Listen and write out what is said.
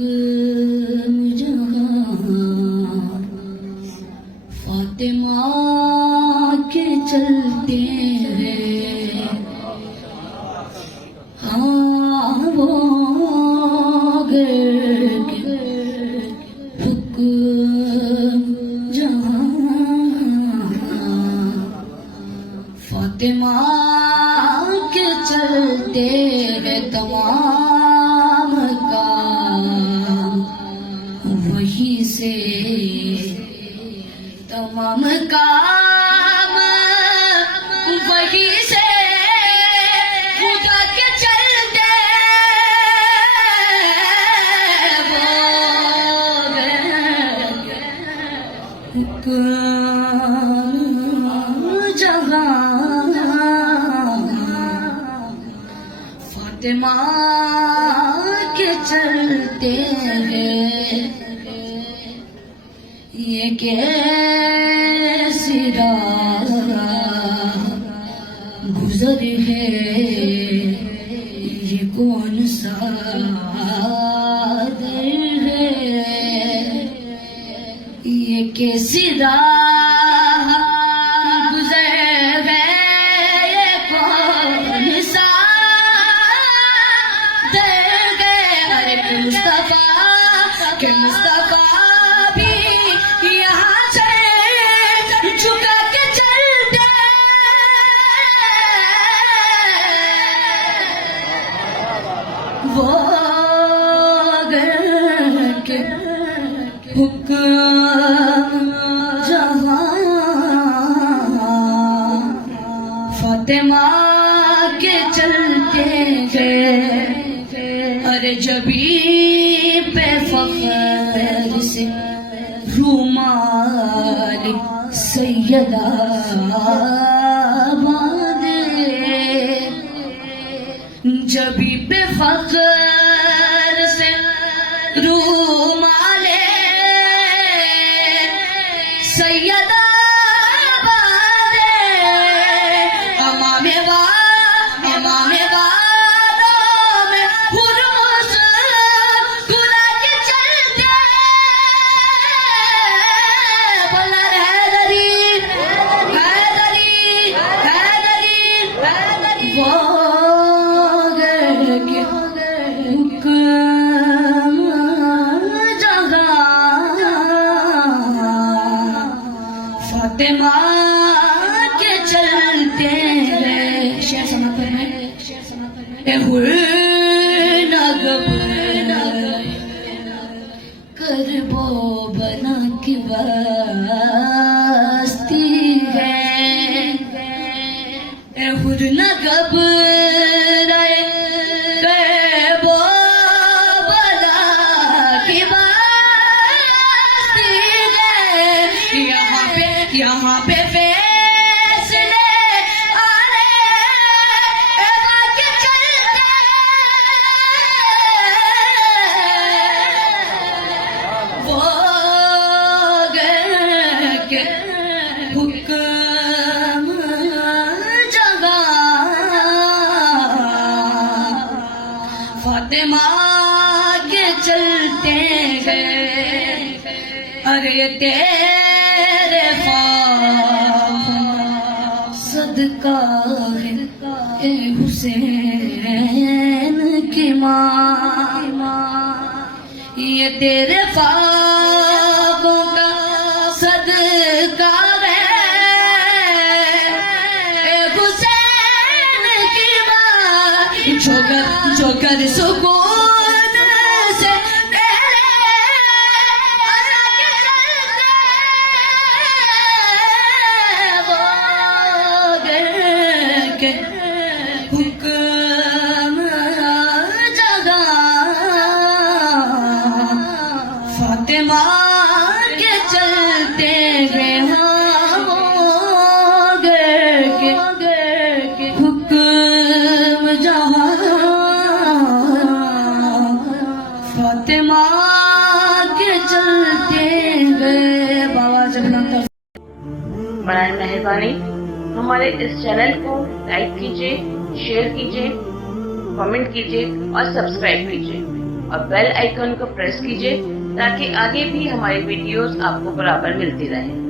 حکم جہاں فاطمہ کے چلتے ہیں، ہاں وہ حکم جہاں فاطمہ کے چلتے ہیں، تمام کام وہی سے، تمام کام وہی سے خدا کے چلتے حکم جہاں فاطمہ کے چلتے ہیں، یہ کیسی راہ گزر ہے، یہ کون سا در ہے، یہ کیسی راہ گزر ہے، یہ کون سا در ہے، ارے مصطفیٰ کہ مصطفیٰ بھی یہاں سے جھکا کے چلتے، وہ کے حکم جہاں فاطمہ کے چلتے ہیں، ارے جبھی پہ فخر سے رومال سیدہ باندھے، جبھی پہ فخر سے رومال سیدہ باندھے، امام والوں میں حرمس کھلا کے چلتے، بولا حیدری حیدری حیدری، وہ کے حکم جہاں فاطمہ کے چلتے ہیں، شعر سنا پڑھنا ہے، اے نغب کربو بنا کی بستی ہے، اے نغب یہاں پہ فیصلے آنے باقی چلتے، وہ کے حکم جہاں فاطمہ کے چلتے ہیں، ارے تیرے صدقہ ہے اے حسین کی ماں، یہ تیرے خوابوں کا صدقہ ہے اے حسین کی ماں، جو کر سکون سے تیرے اللہ کے چلتے، حکم جہاں فاطمہ کے چلتے ہیں، حکم جہاں فاطمہ کے چلتے ہیں۔ بابا جگناتھ برائے مہربانی ہمارے اس چینل کو لائک کیجیے، شیئر کیجیے، کامنٹ کیجیے اور سبسکرائب کیجیے۔ اور بیل آئیکن کو پریس کیجئے تاکہ آگے بھی ہماری ویڈیوز آپ کو برابر ملتی رہیں۔